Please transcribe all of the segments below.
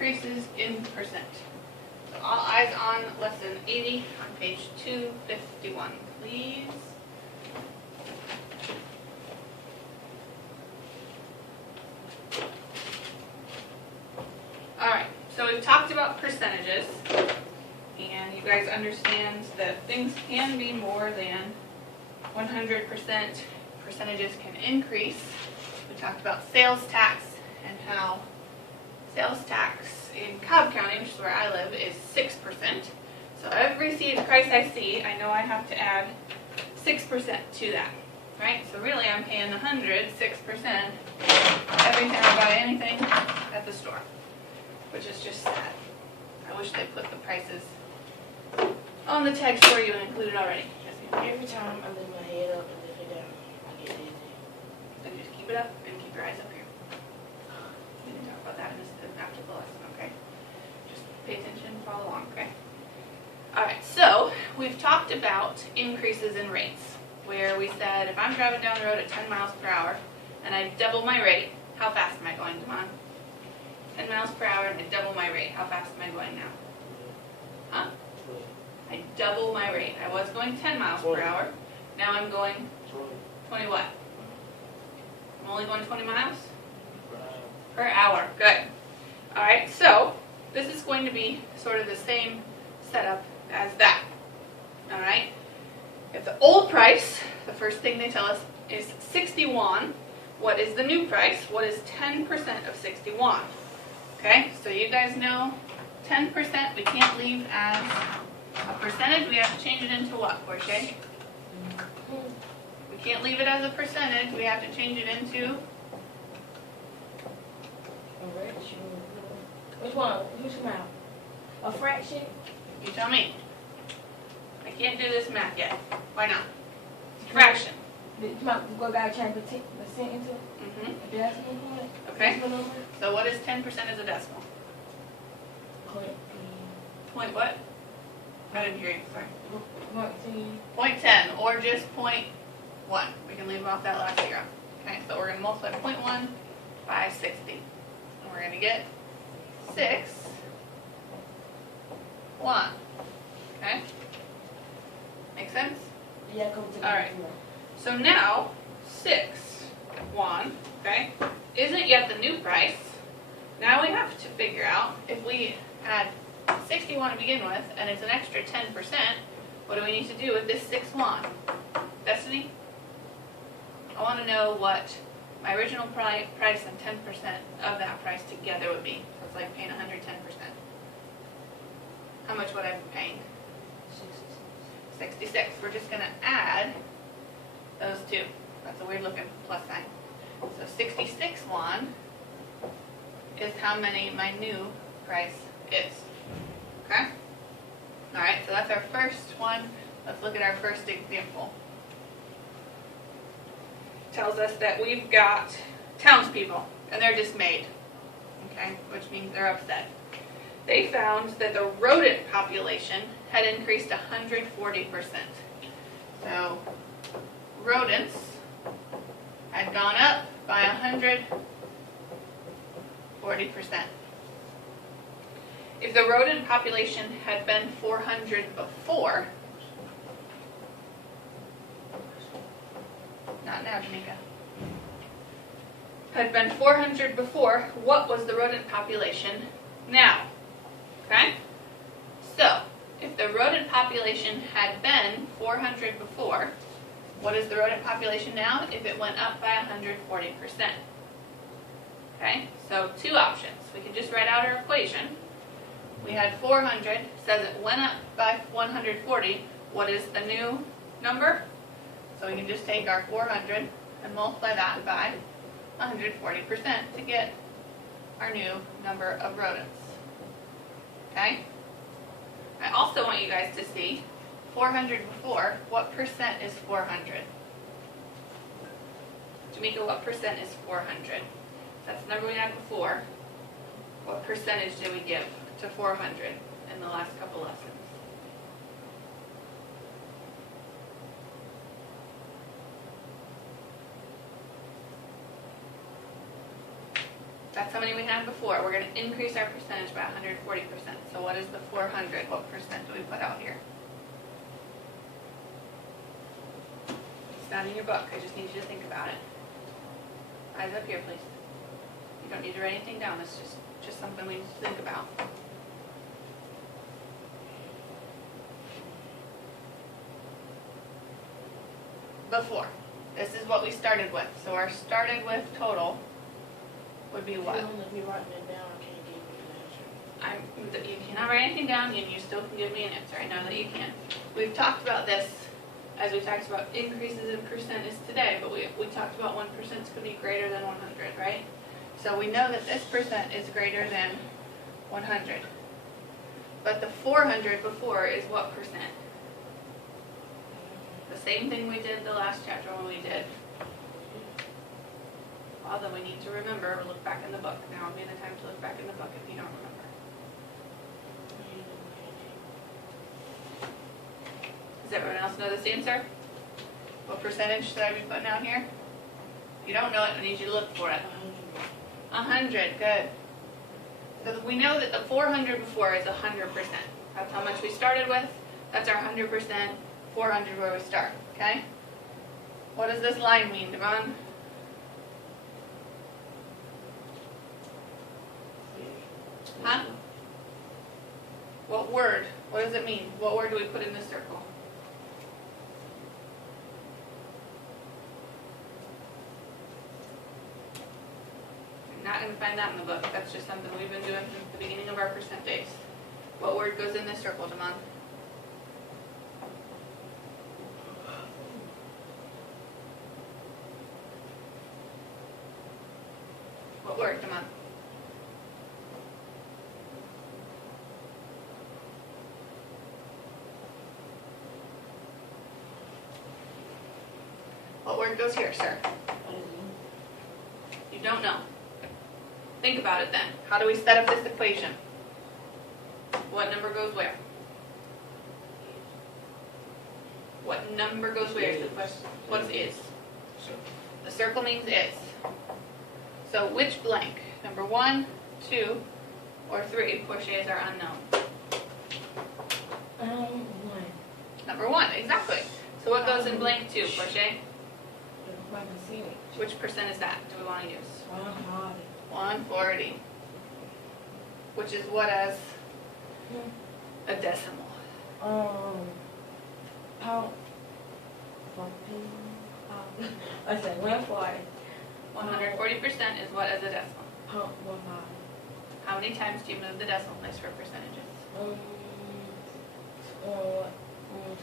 increases in percent. So all eyes on lesson 80 on page 251, please. Alright, so we've talked about percentages, and you guys understand that things can be more than 100%. Percentages can increase. We talked about sales tax and how sales tax in Cobb County, which is where I live, is 6%. So every price I see, I know I have to add 6% to that, right? So really I'm paying 6% every time I buy anything at the store, which is just sad. I wish they put the prices on the tags for you and included already. Every time I lift my head up and lift it down, I get dizzy. Then just keep it up and keep your eyes up here. We can talk about that after the lesson, okay? Just pay attention and follow along, okay? Alright, so we've talked about increases in rates, where we said if I'm driving down the road at 10 miles per hour and I double my rate, how fast am I going, Damon? 10 miles per hour and I double my rate, how fast am I going now? Huh? I double my rate. I was going 10 miles per hour. Now I'm going 20 what? I'm only going 20 miles? Per hour. Good. Alright, so this is going to be sort of the same setup as that. Alright? If the old price, the first thing they tell us, is 61, what is the new price? What is 10% of 61? Okay, so you guys know 10% we can't leave as a percentage. We have to change it into what, Portia? We can't leave it as a percentage. We have to change it into... A fraction. Which one? Which amount? A fraction? You tell me. I can't do this math yet. Why not? Fraction. You might go back and change percent into a decimal point? Okay. Decimal number? So what is 10% as a decimal? Point what? I didn't hear you. Sorry. 0.10 or just 0.1. We can leave off that last zero. Okay, so we're going to multiply 0.1 by 60. And we're going to get 6, 1. Okay? Make sense? Yeah, come to All right. So now, 6, 1, okay, isn't yet the new price. Now we have to figure out if we had 61 to begin with, and it's an extra 10%, what do we need to do with this 6-1? Destiny? I want to know what my original price and 10% of that price together would be. So it's like paying 110%. How much would I be paying? 66. We're just going to add those two. That's a weird looking plus sign. So 66-1 is how many my new price is. Okay? Alright, so that's our first one. Let's look at our first example. Tells us that we've got townspeople, and they're dismayed. Okay? Which means they're upset. They found that the rodent population had increased 140%. So, rodents had gone up by 140%. If the rodent population had been 400 before, not now, Janika, had been 400 before, what was the rodent population now? Okay? So, if the rodent population had been 400 before, what is the rodent population now if it went up by 140%? Okay, so two options. We can just write out our equation. We had 400, says it went up by 140. What is the new number? So we can just take our 400 and multiply that by 140% to get our new number of rodents. Okay? I also want you guys to see 400 before. What percent is 400? Jamika, what percent is 400? That's the number we had before. What percentage did we give to 400 in the last couple lessons? That's how many we had before. We're going to increase our percentage by 140%. So what is the 400? What percent do we put out here? It's not in your book. I just need you to think about it. Eyes up here, please. You don't need to write anything down. It's just something we need to think about. Before. This is what we started with. So our started with total would be what? If you're writing it down, I can't give you an answer. You cannot write anything down, and you still can give me an answer. I know that you can. We've talked about this as we talked about increases in percentage today, but we talked about 1% could be greater than 100, right? So we know that this percent is greater than 100. But the 400 before is what percent? The same thing we did the last chapter when we did. Although we need to remember, look back in the book. Now would be the time to look back in the book if you don't remember. Does everyone else know this answer? What percentage should I be putting out here? If you don't know it, I need you to look for it. 100, good. So we know that the 400 before is 100%. That's how much we started with. That's our 100%, 400 where we start, okay? What does this line mean, Devon? Huh? What word? What does it mean? What word do we put in this circle? You're not going to find that in the book. That's just something we've been doing since the beginning of our percent days. What word goes in this circle, Damon? What word, Damon? What word goes here, sir? You don't know. Think about it then. How do we set up this equation? What number goes where? What number goes where is the question. What is? The circle means is. So which blank? Number 1, 2, or 3 Porsches are unknown? 1. Number 1, exactly. So what goes in blank 2, Porsche? Which percent is that? Do we want to use? 140. 140. Which is what as a decimal? Pound. I said 140. 140% is what as a decimal? Pound 15. How many times do you move the decimal place for percentages?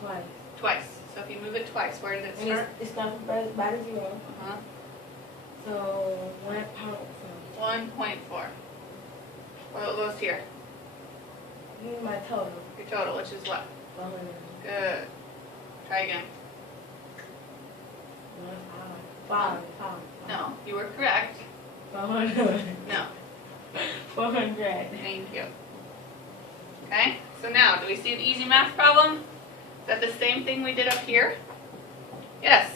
Twice. Twice. So if you move it twice, where did it And start? it starts by the 0. Uh-huh. So 1 pound. 1.4. What goes here? Give me my total. Your total, which is what? 100. Good. Try again. 5. No, you were correct. 400. No. 400. Thank you. Okay, so now, do we see an easy math problem? Is that the same thing we did up here? Yes.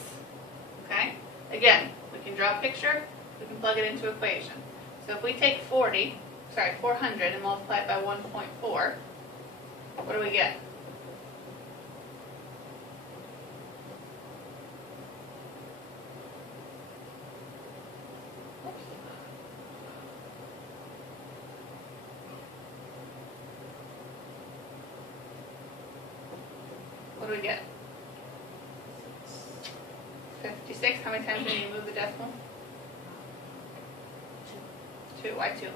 Okay, again, we can draw a picture, we can plug it into equation. So if we take 400 and multiply it by 1.4, what do we get? What do we get? 56. How many times do you move the decimal? 2. Why 2?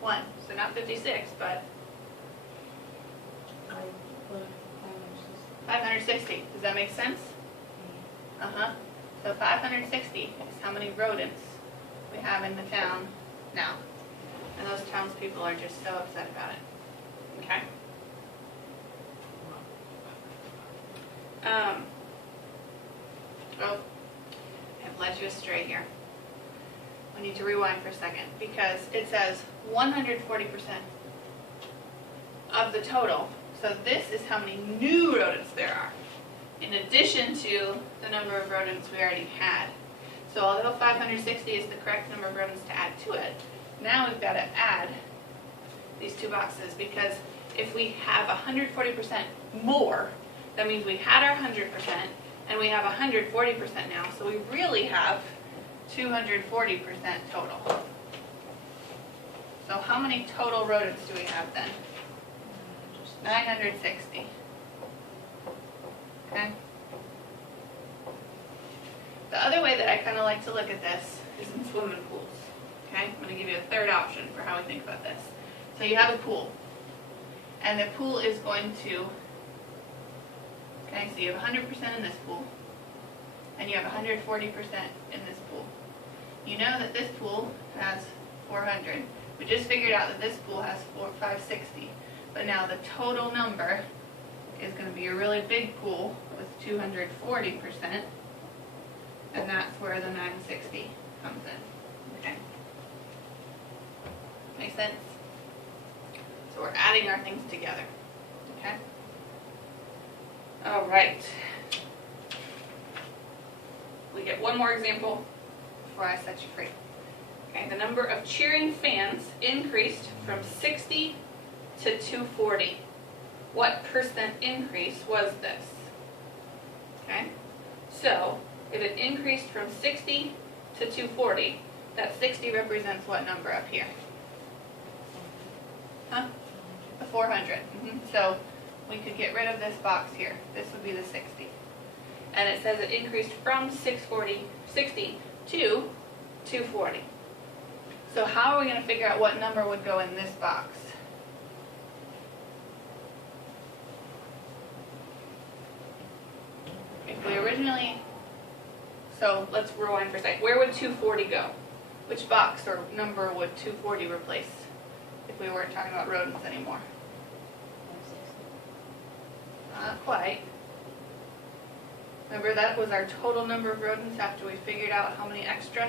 1. So not 56, but 560. Does that make sense? Uh-huh. So 560 is how many rodents we have in the town now. And those townspeople are just so upset about it. Okay? Oh, I've led you astray here. We need to rewind for a second because it says 140% of the total. So this is how many new rodents there are, in addition to the number of rodents we already had. So although 560 is the correct number of rodents to add to it, Now we've got to add these two boxes, because if we have 140% more, that means we had our 100% and we have 140% now, so we really have 240% total. So how many total rodents do we have then? 960. Okay? The other way that I kind of like to look at this is in swimming pools. Okay? I'm going to give you a third option for how we think about this. So you have a pool, and the pool is going to, okay, so you have 100% in this pool, and you have 140% in this pool. You know that this pool has 400. We just figured out that this pool has 560, but now the total number is going to be a really big pool with 240%, and that's where the 960 comes in. Okay? Make sense? So we're adding our things together. Okay? All right. We get one more example before I set you free. Okay, the number of cheering fans increased from 60 to 240. What percent increase was this? Okay, so if it increased from 60 to 240, that 60 represents what number up here? Huh? The 400. So we could get rid of this box here. This would be the 60. And it says it increased from 60 to 240. So how are we going to figure out what number would go in this box? If we originally, so let's rewind for a second. Where would 240 go? Which box or number would 240 replace if we weren't talking about rodents anymore? Not quite. Remember, that was our total number of rodents after we figured out how many extra?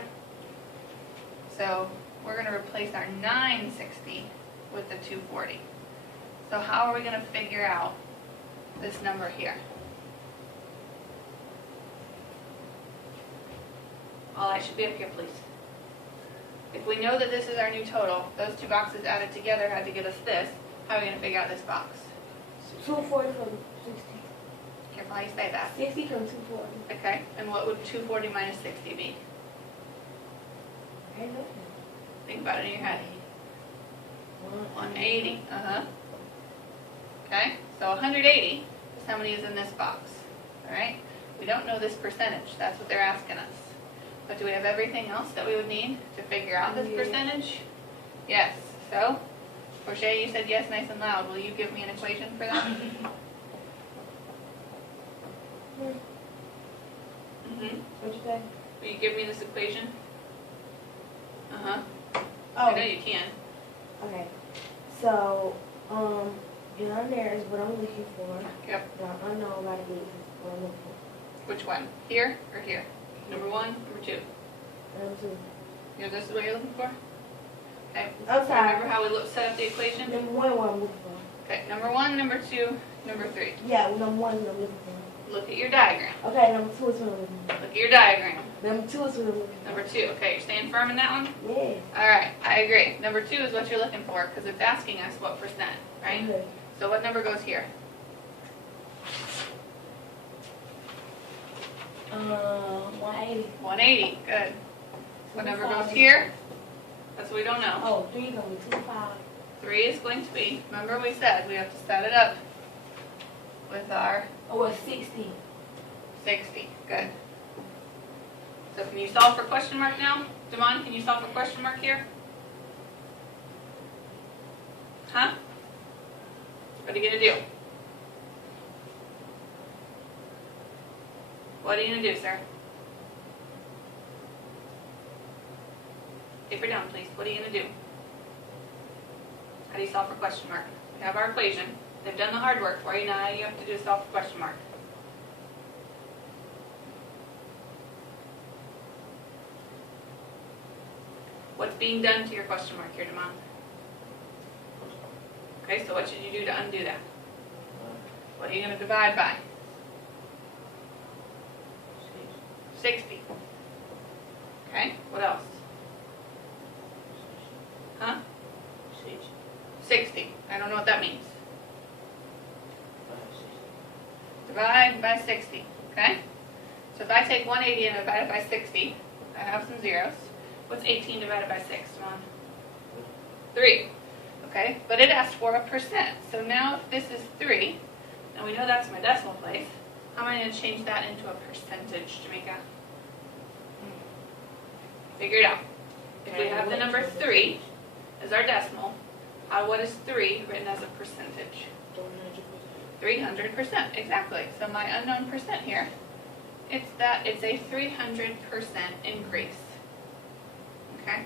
So we're going to replace our 960 with the 240. So how are we going to figure out this number here? All I should be up here, please. If we know that this is our new total, those two boxes added together had to get us this. How are we going to figure out this box? 240 from 60. Careful how you say that. 60 from 240. Okay, and what would 240 minus 60 be? I know. Think about it in your head. 180. Okay, so 180 is how many is in this box. Alright? We don't know this percentage. That's what they're asking us. But do we have everything else that we would need to figure out this percentage? Yes. So, Portia, you said yes nice and loud. Will you give me an equation for that? What'd you say? Will you give me this equation? Oh. I know you can. Okay. So, down there is what I'm looking for. Yep. The unknown by the gate is what I'm looking for. Which one? Here or here? Number one, number two? Number two. You know, this is what you're looking for? Okay. I'm sorry. Remember how we set up the equation? Number one, what I'm looking for. Okay, number one, number two, number three. Yeah, well, number one is what I'm looking for. Look at your diagram. Okay, number two is what I'm looking for. Look at your diagram. Number two is what I'm looking for. Number two. Okay, you're staying firm in that one? Yeah. Alright, I agree. Number two is what you're looking for because it's asking us what percent, right? Okay. So what number goes here? 180. 180. Good. What number goes here? That's what we don't know. Oh, 3 is going to be 25. 3 is going to be, remember we said we have to set it up with our Oh, it's 60. 60. Good. So can you solve for question mark now? Damon, can you solve for question mark here? Huh? What are you going to do? What are you going to do, sir? Paper down, please. What are you going to do? How do you solve for question mark? We have our equation. They've done the hard work for you. Now you have to do solve for question mark. What's being done to your question mark here, Damon? Okay, so what should you do to undo that? What are you going to divide by? 60. Okay, what else? I don't know what that means. Divide by 60, okay? So if I take 180 and divide it by 60, I have some zeros. What's 18 divided by 6? Come on. 3. Okay, but it asked for a percent. So now if this is 3, and we know that's my decimal place, how am I going to change that into a percentage, Jamaica? Figure it out. If we have the number 3 as our decimal, what is 3 written as a percentage? 300%, exactly. So my unknown percent here, it's a 300% increase. Okay?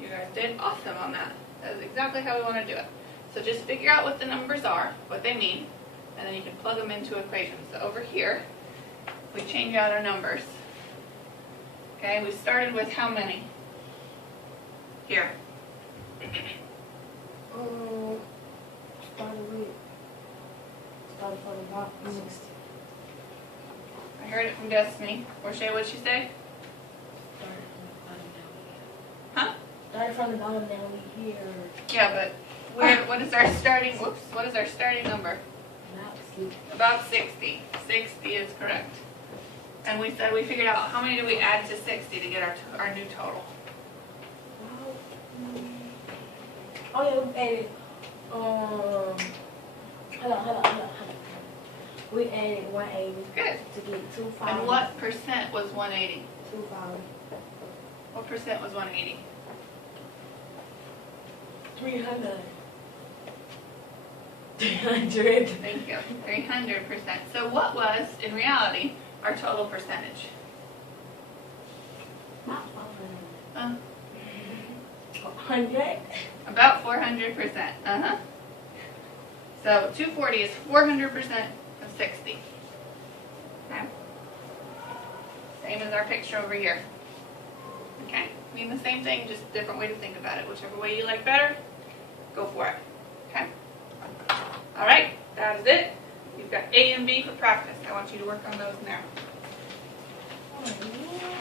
You guys did awesome on that. That's exactly how we want to do it. So just figure out what the numbers are, what they mean, and then you can plug them into equations. So over here, we change out our numbers. Okay, we started with how many? Here. Started from about 60. I heard it from Destiny. Or Shay, what'd she say? Huh? Started from the bottom, now we here. Yeah, but what is our starting, what is our starting number? About 60. About 60. 60 is correct. And we said we figured out how many do we add to 60 to get our new total? Oh yeah, we added, hold on. We added 180. Good. To get 250. And what percent was 180? 250. What percent was 180? 300. 300. Thank you. 300%. So what was, in reality, our total percentage? About 400. 100. About 400%. Uh-huh. So 240 is 400% of 60. Okay? Same as our picture over here. Okay? Mean the same thing, just different way to think about it. Whichever way you like better, go for it. Okay? Alright, that is it. You've got A and B for practice. I want you to work on those now. Oh, yeah.